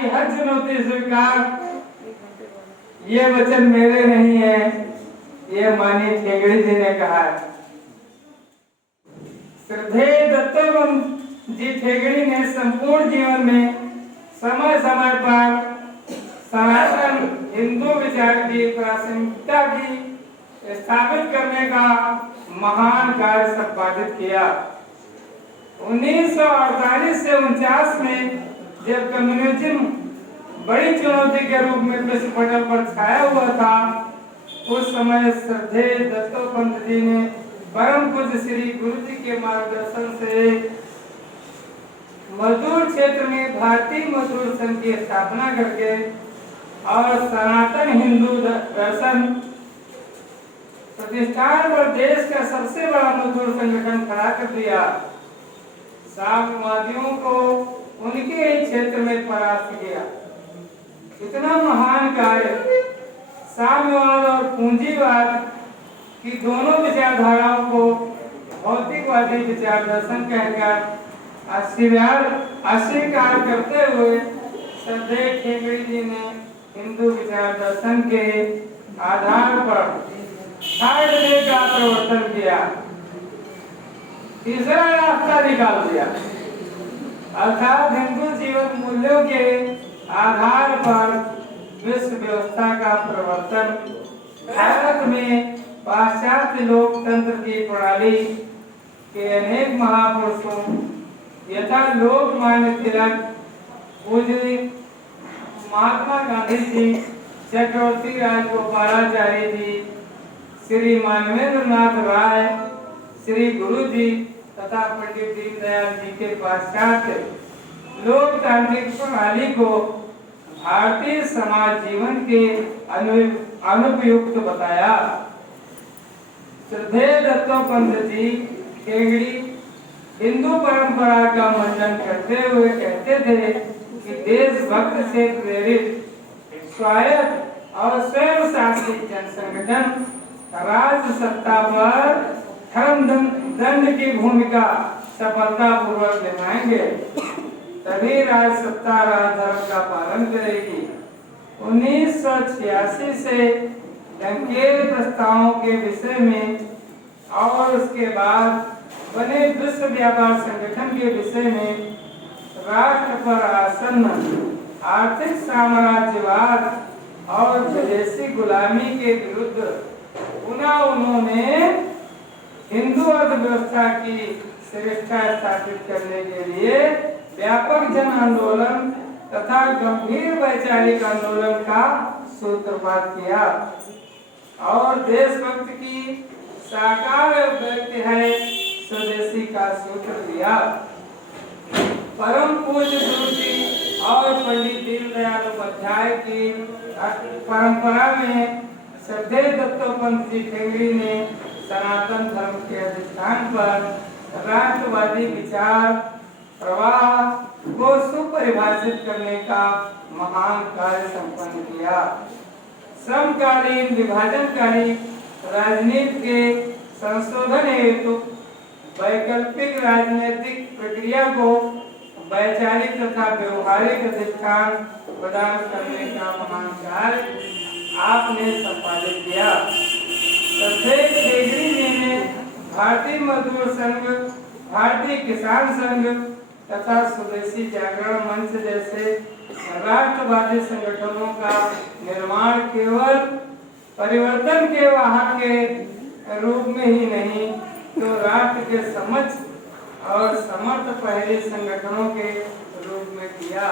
आई हर चुनौती स्वीकार, ये वचन मेरे नहीं है, ये मानी ठेंगड़ी जी ने कहा। श्रद्धेय दत्तोपंत जी ठेंगड़ी ने संपूर्ण जीवन में समय समय पर सनातन हिंदू विचार की प्रासंगिकता की स्थापित करने का महान कार्य संपादित किया। 1948 से 49 में जब कम्युनिज्म बड़ी चुनौती के रूप में विश्व पटल पर छाया हुआ था, उस समय श्रद्धेय दत्तोपंत जी ने परम पूज्य श्री गुरु जी के मार्गदर्शन से मजदूर क्षेत्र में भारतीय मजदूर संघ की स्थापना करके और सनातन हिंदू दर्शन प्रतिष्ठान पर देश का सबसे बड़ा मजदूर संगठन खड़ा कर दिया। साम्यवादियों को उनके ही क्षेत्र में परास्त किया। इतना महान कार्य साम्यवाद और पूंजीवाद की दोनों विचारधाराओं को भौतिकवादी विचार दर्शन कहकर अस्वीकार करते हुए श्रद्धेय ठेंगड़ी जी ने हिंदू विचार दर्शन के आधार पर थर्ड वे का प्रवर्तन किया, तीसरा रास्ता निकाल दिया, अर्थात हिंदू जीवन मूल्यों के आधार पर विश्व व्यवस्था का प्रवर्तन। भारत में पाश्चात्य लोकतंत्र की प्रणाली के अनेक महापुरुषों यथा लोकमान्य तिलक, पूज्य महात्मा गांधी जी, चक्रवर्ती राजगोपालाचारी जी, श्री मानवेंद्र नाथ राय, श्री गुरु जी तथा पंडित दीनदयाल जी के पाश्चात्य लोकतांत्रिक प्रणाली को भारतीय समाज जीवन के अनुपयुक्त बताया। श्रद्धेय दत्तोपंत जी ठेंगड़ी हिंदू परंपरा का मंडन करते हुए कहते थे कि देशभक्त से प्रेरित स्वायत्त और स्वयं शासित जन संगठन राज्य सत्ता पर धर्म दंड की भूमिका सफलतापूर्वक निभाएंगे, तभी राज सत्ता राजधर्म का पालन करेगी। 1986 से डंकेल प्रस्तावों के विषय में और उसके बाद बने विश्व व्यापार संगठन के विषय में राष्ट्र पर आसन्न आर्थिक साम्राज्यवाद और विदेशी गुलामी के विरुद्ध पुनः उन्होंने हिंदू अर्थव्यवस्था की श्रेष्ठता स्थापित करने के लिए व्यापक जन आंदोलन तथा गंभीर वैचारिक आंदोलन का सूत्रपात किया और देशभक्त की साकार व्यक्ति है स्वदेशी का सूत्र दिया। परम पूज्य गुरु जी और पंडित दीनदयाल उपाध्याय की परंपरा में श्रद्धेय दत्तोपंत जी ठेंगड़ी ने सनातन धर्म के अधिष्ठान पर राष्ट्रवादी विचार प्रवाह को सुपरिभाषित करने का महान कार्य संपन्न किया। समकालीन विभाजनकारी राजनीति के संशोधन हेतु वैकल्पिक राजनीतिक प्रक्रिया को वैचारिक तथा व्यवहारिक अधिष्ठान प्रदान करने का महान कार्य आपने संपादित किया। श्रद्धेय ठेंगड़ी जी ने भारतीय मजदूर संघ, भारतीय किसान संघ तथा स्वदेशी जागरण मंच जैसे राष्ट्रवादी संगठनों का निर्माण केवल परिवर्तन के वाहक के रूप में ही नहीं तो राष्ट्र के समक्ष और समर्थ पहले संगठनों के रूप में किया।